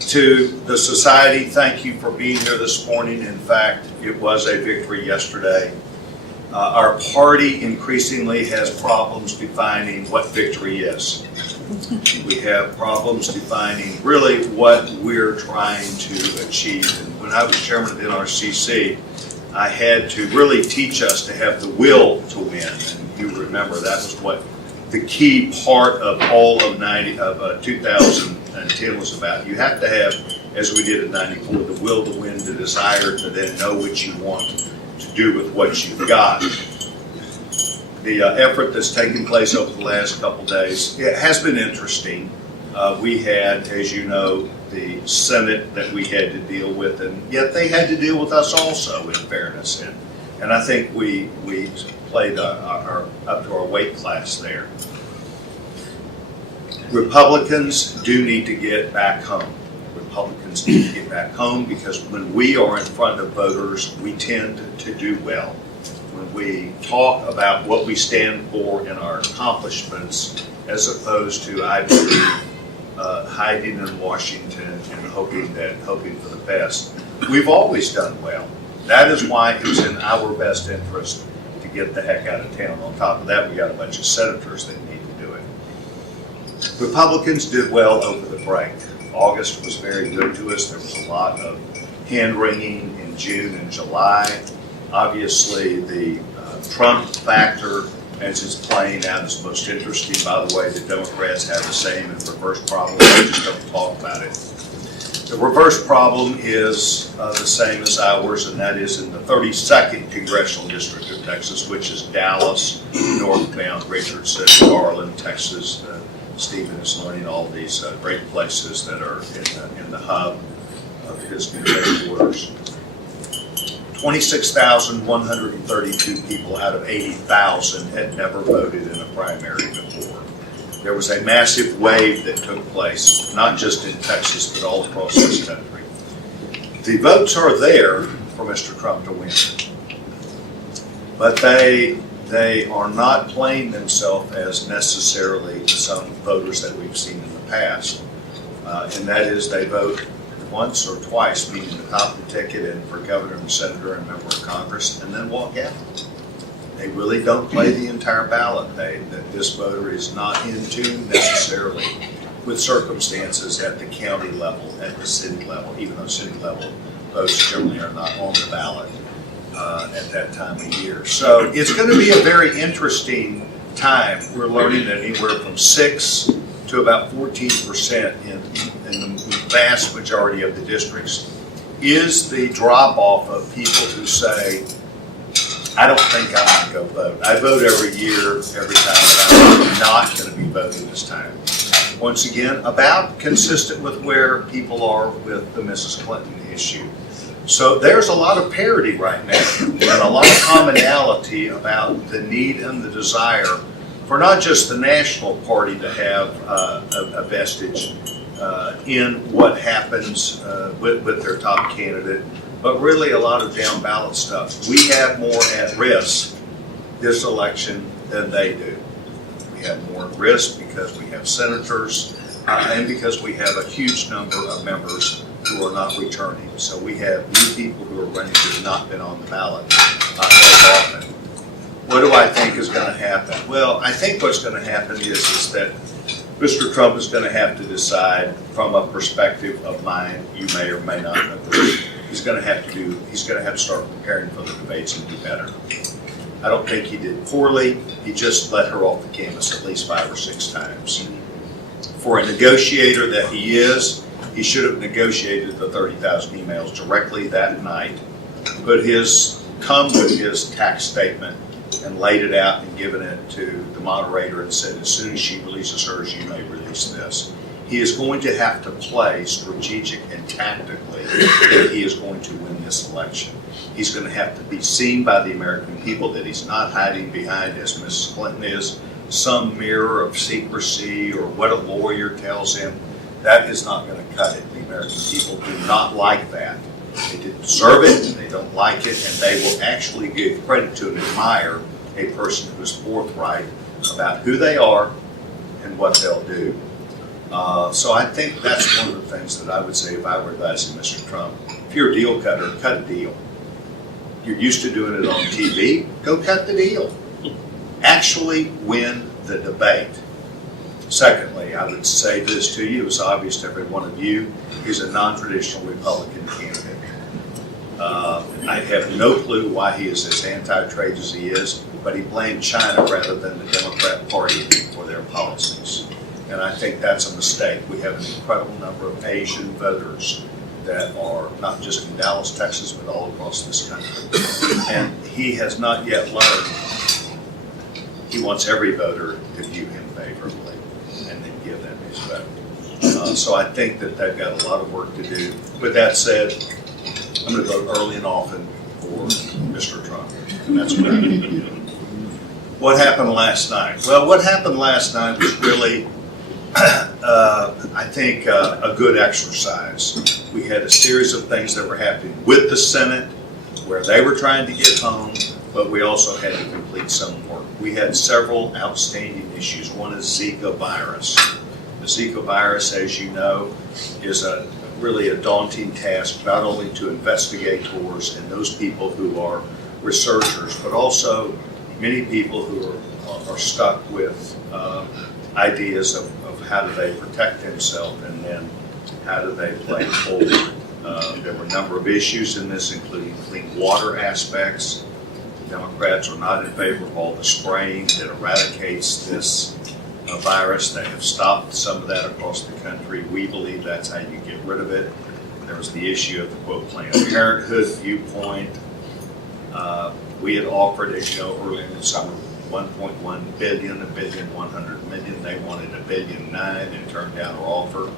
To the society, thank you for being here this morning. In fact, it was a victory yesterday. Our party increasingly has problems defining what victory is. We have problems defining really what we're trying to achieve. And when I was chairman of the NRCC, I had to really teach us to have the will to win. And you remember that was what the key part of all of 2010 was about. You have to have, as we did in '94, the will to win, the desire to then know what you want to do with what you've got. The effort that's taken place over the last couple days, it has been interesting. We had, as you know, the Senate that we had to deal with, and yet they had to deal with us also, in fairness. And I think we played up to our weight class there. Republicans do need to get back home. Republicans need to get back home because when we are in front of voters, we tend to do well. When we talk about what we stand for in our accomplishments, as opposed to, I believe, hiding in Washington and hoping for the best. We've always done well. That is why it's in our best interest to get the heck out of town. On top of that, we got a bunch of senators that need to do it. Republicans did well over the break. August was very good to us. There was a lot of hand-wringing in June and July. Obviously, the Trump factor, as it's playing out, is most interesting. By the way, the Democrats have the same and reverse problem. They just don't talk about it. The reverse problem is the same as ours, and that is in the 32nd Congressional District of Texas, which is Dallas, northbound, Richardson, Garland, Texas. Stephen is learning all these great places that are in the hub of his new headquarters. 26,132 people out of 80,000 had never voted in a primary before. There was a massive wave that took place, not just in Texas, but all across this country. The votes are there for Mr. Trump to win, but they are not playing themselves as necessarily some voters that we've seen in the past, and that is they vote once or twice, meaning the top of the ticket and for governor and senator and member of Congress, and then walk out. They really don't play the entire ballot. That this voter is not in tune necessarily with circumstances at the county level, at the city level, even though city level votes generally are not on the ballot at that time of year. So it's going to be a very interesting time. We're learning that anywhere from 6 to about 14% in the vast majority of the districts is the drop-off of people who say, I don't think I'm going to go vote. I vote every year, every time, but I'm not going to be voting this time. Once again, about consistent with where people are with the Mrs. Clinton issue. So there's a lot of parity right now and a lot of commonality about the need and the desire for not just the national party to have a vestige in what happens with their top candidate, but really a lot of down ballot stuff. We have more at risk this election than they do. We have more at risk because we have senators and because we have a huge number of members who are not returning. So we have new people who are running who have not been on the ballot as often. What do I think is going to happen? Well, I think what's going to happen is that Mr. Trump is going to have to decide from a perspective of mine, you may or may not agree. He's going to have to start preparing for the debates and do better. I don't think he did poorly. He just let her off the canvas at least 5 or 6 times. For a negotiator that he is, he should have negotiated the 30,000 emails directly that night, come with his tax statement and laid it out and given it to the moderator and said, as soon as she releases hers, you may release this. He is going to have to play strategic and tactically if he is going to win this election. He's going to have to be seen by the American people that he's not hiding behind, as Mrs. Clinton is, some mirror of secrecy or what a lawyer tells him. That is not going to cut it. The American people do not like that. They didn't deserve it, and they don't like it, and they will actually give credit to and admire a person who is forthright about who they are and what they'll do. So I think that's one of the things that I would say if I were advising Mr. Trump. If you're a deal cutter, cut a deal. You're used to doing it on TV, go cut the deal. Actually win the debate. Secondly, I would say this to you, it's obvious to every one of you, he's a non-traditional Republican candidate. I have no clue why he is as anti-trade as he is, but he blamed China rather than the Democrat Party for their policies. And I think that's a mistake. We have an incredible number of Asian voters that are not just in Dallas, Texas, but all across this country. And he has not yet learned he wants every voter to view him favorably and then give them his vote. So I think that they've got a lot of work to do. With that said, I'm going to vote early and often for Mr. Trump. And that's what I'm going to do. What happened last night? Well, what happened last night was really, I think, a good exercise. We had a series of things that were happening with the Senate where they were trying to get home, but we also had to complete some work. We had several outstanding issues. One is Zika virus. The Zika virus, as you know, is really a daunting task, not only to investigators and those people who are researchers, but also many people who are stuck with ideas of how do they protect themselves and then how do they play forward. There were a number of issues in this, including clean water aspects. The Democrats are not in favor of all the spraying that eradicates this virus. They have stopped some of that across the country. We believe that's how you get rid of it. There was the issue of the quote Planned Parenthood viewpoint. We had offered, as you know, earlier in the summer, 1.1 billion, $1.1 billion. They wanted $1.9 billion and turned down our offer.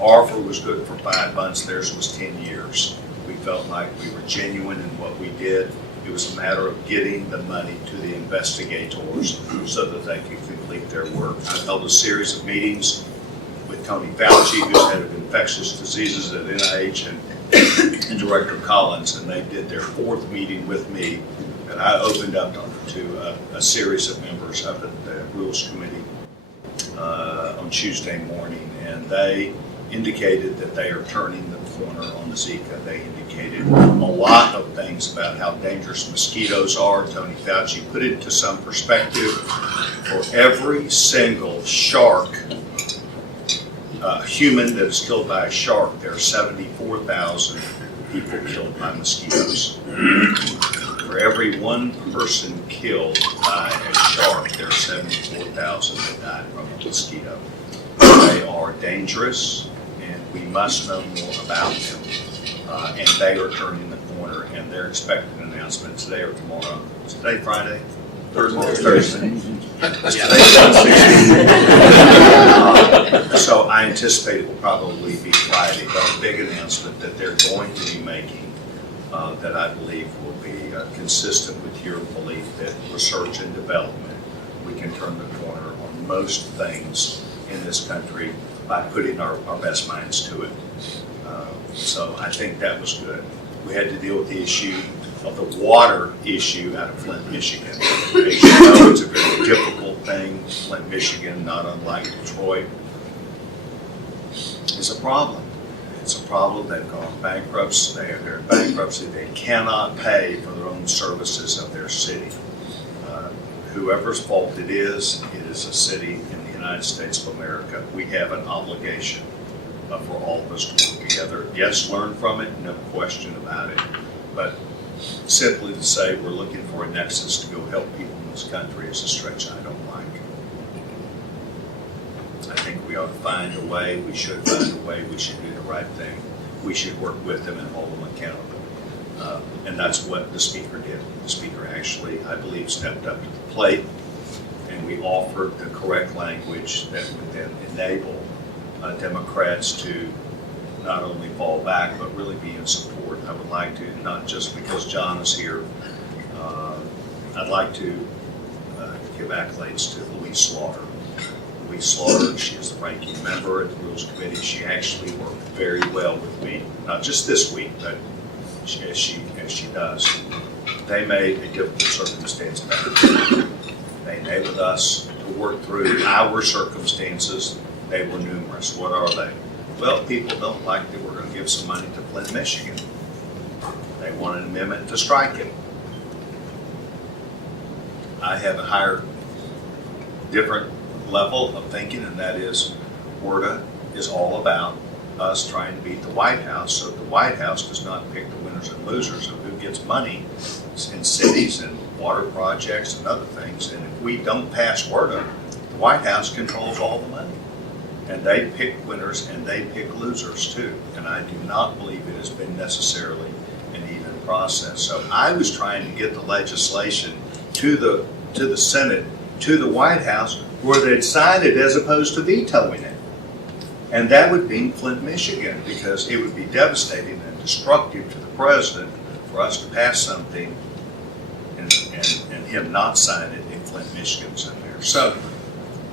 Our offer was good for 5 months. Theirs was 10 years. We felt like we were genuine in what we did. It was a matter of getting the money to the investigators so that they could complete their work. I held a series of meetings with Tony Fauci, who's head of infectious diseases at NIH, and Director Collins, and they did their 4th meeting with me. And I opened up to a series of members of the Rules Committee on Tuesday morning, and they indicated that they are turning the corner on the Zika. They indicated a lot of things about how dangerous mosquitoes are. Tony Fauci put it into some perspective. For every single shark, human that is killed by a shark, there are 74,000 people killed by mosquitoes. For every one person killed by a shark, there are 74,000 that died from a mosquito. They are dangerous, and we must know more about them. And they are turning the corner, and they're expecting an announcement today or tomorrow. Is today Friday? Thursday. So I anticipate it will probably be Friday, but a big announcement that they're going to be making that I believe will be consistent with your belief that research and development, we can turn the corner on most things in this country by putting our best minds to it. So I think that was good. We had to deal with the issue of the water issue out of Flint, Michigan. As you know, it's a very difficult thing. Flint, Michigan, not unlike Detroit, is a problem. It's a problem. They've gone bankrupt. They're in bankruptcy. They cannot pay for their own services of their city. Whoever's fault it is a city in the United States of America. We have an obligation for all of us to work together. Yes, learn from it, no question about it. But simply to say we're looking for a nexus to go help people in this country is a stretch I don't like. I think we ought to find a way, we should find a way, we should do the right thing. We should work with them and hold them accountable. And that's what the speaker did. The speaker actually, I believe, stepped up to the plate, and we offered the correct language that would then enable Democrats to not only fall back, but really be in support. I would like to, not just because John is here, I'd like to give accolades to Louise Slaughter. Louise Slaughter, she is the ranking member at the Rules Committee. She actually worked very well with me, not just this week, but as she does. They made a difficult circumstance better. They enabled us to work through our circumstances They were numerous. What are they? Well, people don't like that we're going to give some money to Flint, Michigan. They want an amendment to strike it. I have a higher, different level of thinking, and that is WRDA is all about us trying to beat the White House, so the White House does not pick the winners and losers of who gets money in cities and water projects and other things. And if we don't pass WRDA, the White House controls all the money. And they pick winners and they pick losers too. And I do not believe it has been necessarily an even process. So I was trying to get the legislation to the Senate, to the White House, where they'd sign it as opposed to vetoing it. And that would mean Flint, Michigan, because it would be devastating and destructive to the president for us to pass something and him not sign it if Flint, Michigan's in there. So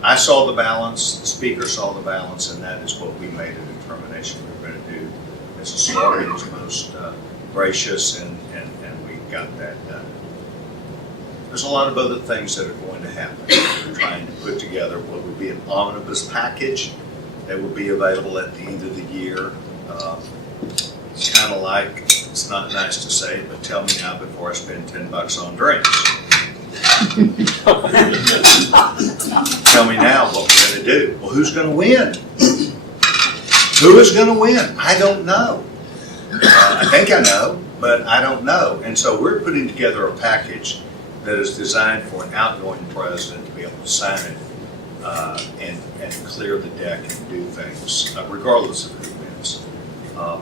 I saw the balance, the speaker saw the balance, and that is what we made a determination we were going to do. Mrs. Slaughter was most gracious, and we got that done. There's a lot of other things that are going to happen. We're trying to put together what would be an omnibus package that will be available at the end of the year. It's kind of like, it's not nice to say, but tell me now before I spend $10 on drinks. Tell me now what we're going to do. Well, who's going to win? Who is going to win? I don't know. I think I know, but I don't know. And so we're putting together a package that is designed for an outgoing president to be able to sign it and clear the deck and do things, regardless of who wins.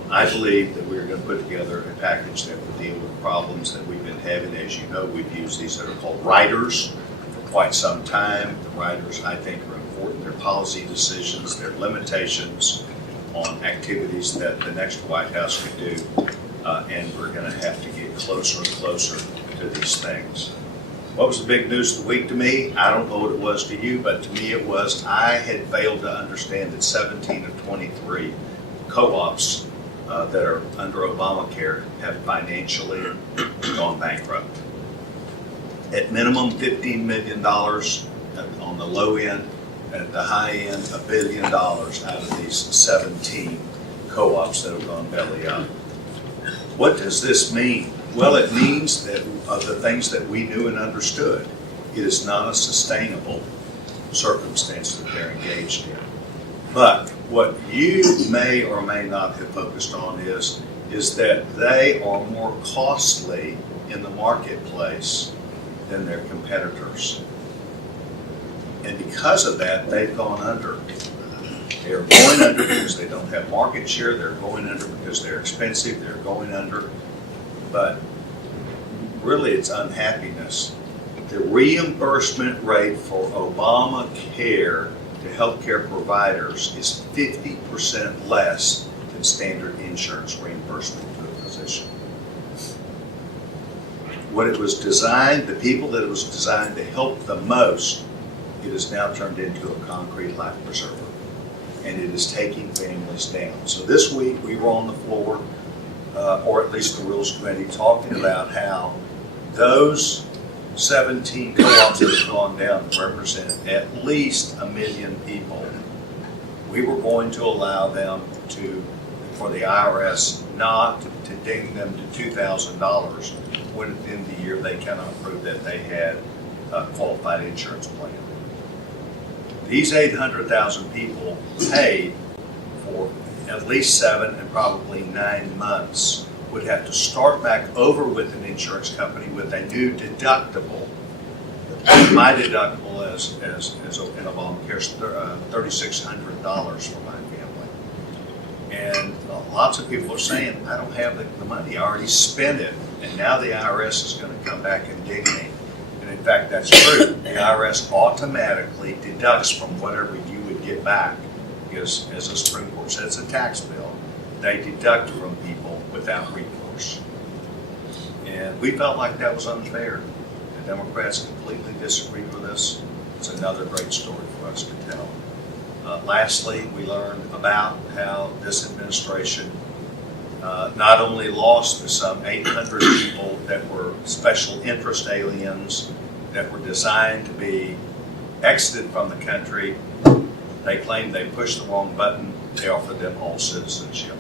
I believe that we're going to put together a package that will deal with problems that we've been having. As you know, we've used these that are called riders for quite some time. The riders, I think, are important. They're policy decisions, they're limitations on activities that the next White House could do, and we're going to have to get closer and closer to these things. What was the big news of the week to me? I don't know what it was to you, but to me it was I had failed to understand that 17 of 23 co-ops that are under Obamacare have financially gone bankrupt. At minimum, $15 million on the low end, at the high end, $1 billion out of these 17 co-ops that have gone belly up. What does this mean? Well, it means that of the things that we knew and understood, it is not a sustainable circumstance that they're engaged in. But what you may or may not have focused on is that they are more costly in the marketplace than their competitors. And because of that, they've gone under. They are going under because they don't have market share. They're going under because they're expensive. They're going under. But really, it's unhappiness. The reimbursement rate for Obamacare to healthcare providers is 50% less than standard insurance reimbursement to a physician. What it was designed, the people that it was designed to help the most, it has now turned into a concrete life preserver. And it is taking families down. So this week we were on the floor, or at least the Rules Committee, talking about how those 17 co-ops that have gone down represent at least 1 million people. We were going to allow them for the IRS not to ding them to $2,000 when at the end of the year they cannot prove that they had a qualified insurance plan. These 800,000 people paid for at least 7 and probably 9 months would have to start back over with an insurance company with a new deductible. My deductible as in Obamacare is $3,600 for my family. And lots of people are saying, I don't have the money, I already spent it, and now the IRS is going to come back and dig me. And in fact, that's true. The IRS automatically deducts from whatever you would get back, because as the Supreme Court says, it's a tax bill. They deduct from people without recourse. And we felt like that was unfair. The Democrats completely disagreed with us. It's another great story for us to tell. Lastly, we learned about how this administration not only lost some 800 people that were special interest aliens that were designed to be exited from the country They claim they pushed the wrong button. They offered them all citizenship.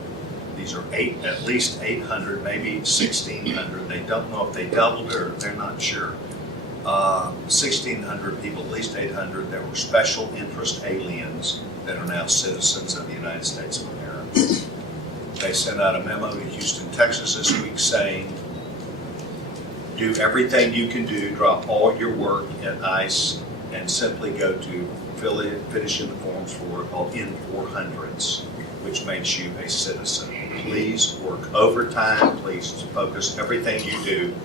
These are at least 800, maybe 1,600. They don't know if they doubled it or they're not sure. 1,600 people, at least 800, that were special interest aliens that are now citizens of the United States of America. They sent out a memo to Houston, Texas this week saying, do everything you can do, drop all your work in ICE, and simply go to finish in the forms for what are called N-400s, which makes you a citizen. Please work overtime. Please focus everything you do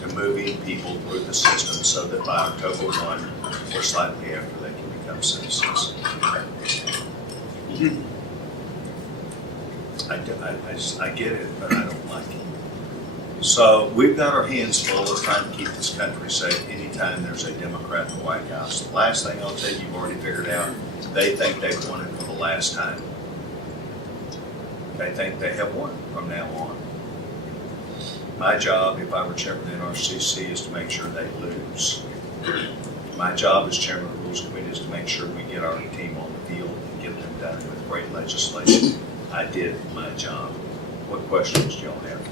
to moving people through the system so that by October 1 or slightly after they can become citizens. I get it, but I don't like it. So we've got our hands full of trying to keep this country safe anytime there's a Democrat in the White House. The last thing I'll tell you, you've already figured out, they think they've won it for the last time. They think they have won from now on. My job, if I were chairman of the NRCC, is to make sure they lose. My job as chairman of the Rules Committee is to make sure we get our team on the field and get them done with great legislation. I did my job. What questions do y'all have?